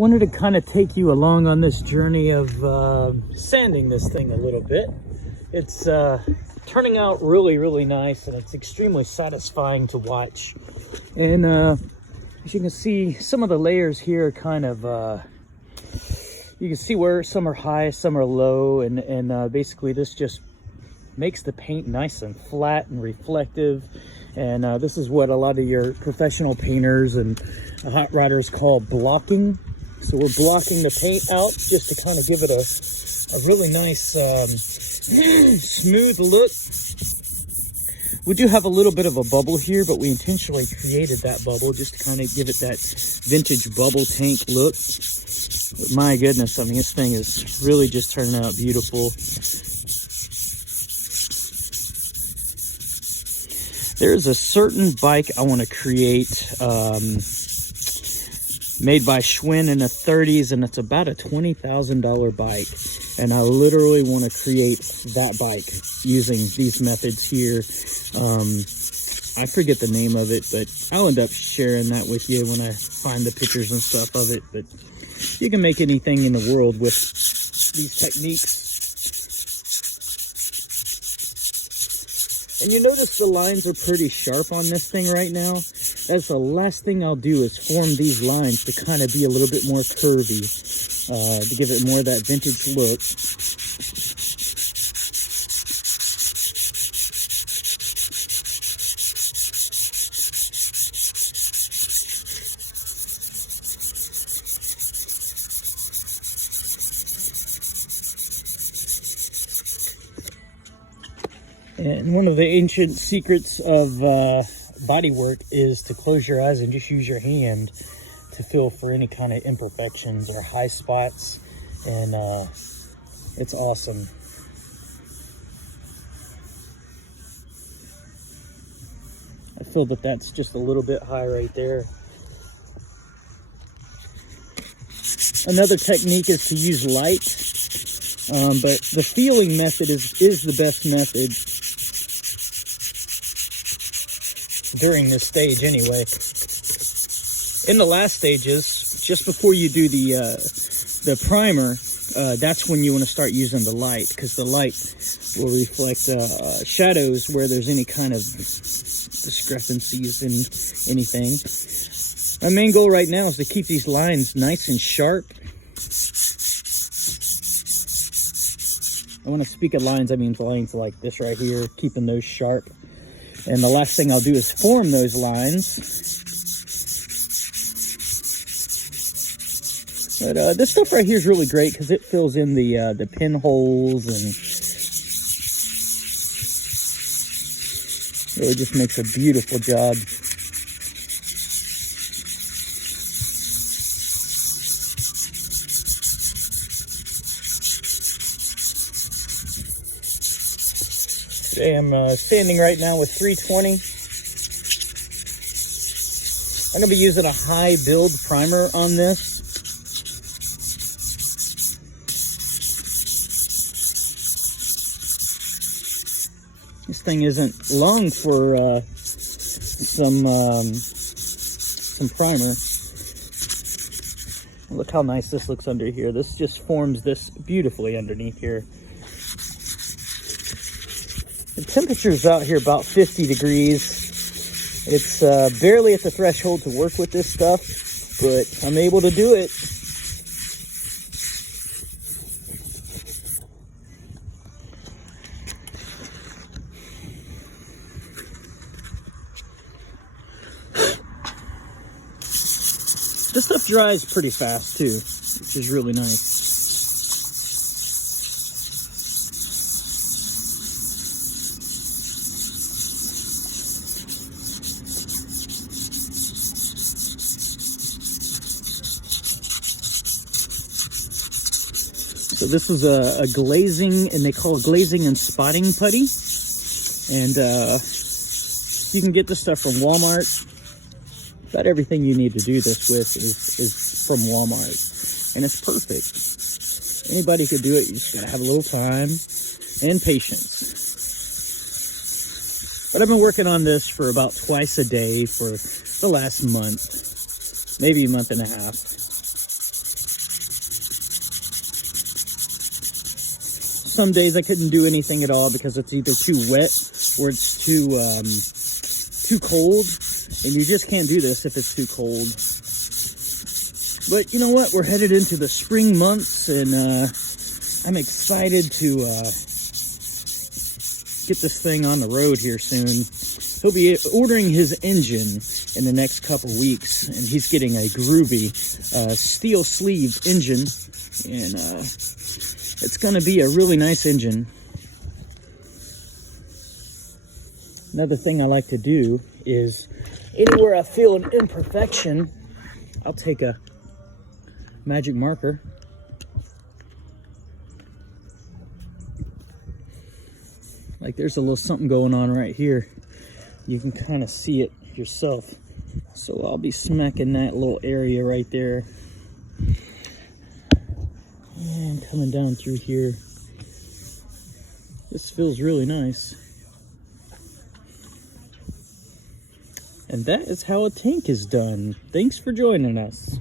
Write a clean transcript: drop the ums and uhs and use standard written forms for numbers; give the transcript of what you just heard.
wanted to kind of take you along on this journey of sanding this thing a little bit. It's turning out really nice, and it's extremely satisfying to watch. And as you can see, some of the layers here are kind of you can see where some are high, some are low, and basically this just makes the paint nice and flat and reflective. And this is what a lot of your professional painters and hot rodders call blocking. So we're blocking the paint out just to kind of give it a really nice smooth look. We do have a little bit of a bubble here, but we intentionally created that bubble just to kind of give it that vintage bubble tank look. But my goodness, I mean, this thing is really just turning out beautiful. There's a certain bike I want to create, made by Schwinn in the 30s, and it's about a $20,000 bike. And I literally want to create that bike using these methods here. I forget the name of it, but I'll end up sharing that with you when I find the pictures and stuff of it. But you can make anything in the world with these techniques. And you notice the lines are pretty sharp on this thing right now. That's the last thing I'll do, is form these lines to kind of be a little bit more curvy, to give it more of that vintage look. And one of the ancient secrets of body work is to close your eyes and just use your hand to feel for any kind of imperfections or high spots. And it's awesome. I feel that that's just a little bit high right there. Another technique is to use light, but the feeling method is the best method during this stage anyway. In the last stages, just before you do the primer, that's when you want to start using the light, because the light will reflect shadows where there's any kind of discrepancies in anything. My main goal right now is to keep these lines nice and sharp. And when I speak of lines, I mean lines like this right here, keeping those sharp. And the last thing I'll do is form those lines. But this stuff right here is really great because it fills in the pinholes and really just makes a beautiful job. Today I'm sanding right now with 320. I'm going to be using a high build primer on this. This thing isn't long for some primer. Look how nice this looks under here. This just forms this beautifully underneath here. The temperature's out here about 50 degrees. It's barely at the threshold to work with this stuff, but I'm able to do it. This stuff dries pretty fast too, which is really nice. So this is a glazing, and they call it glazing and spotting putty. And you can get this stuff from Walmart. About everything you need to do this with is from Walmart. And it's perfect. Anybody could do it. You just gotta have a little time and patience. But I've been working on this for about twice a day for the last month, maybe a month and a half. some days I couldn't do anything at all because it's either too wet or it's too cold, and you just can't do this if it's too cold. But you know what? We're headed into the spring months, and I'm excited to get this thing on the road here soon. He'll be ordering his engine in the next couple weeks, and he's getting a groovy steel sleeved engine, and it's going to be a really nice engine. Another thing I like to do is anywhere I feel an imperfection, I'll take a magic marker like there's a little something going on right here. You can kind of see it yourself. So I'll be smacking that little area right there. And coming down through here. This feels really nice. And that is how a tank is done. Thanks for joining us.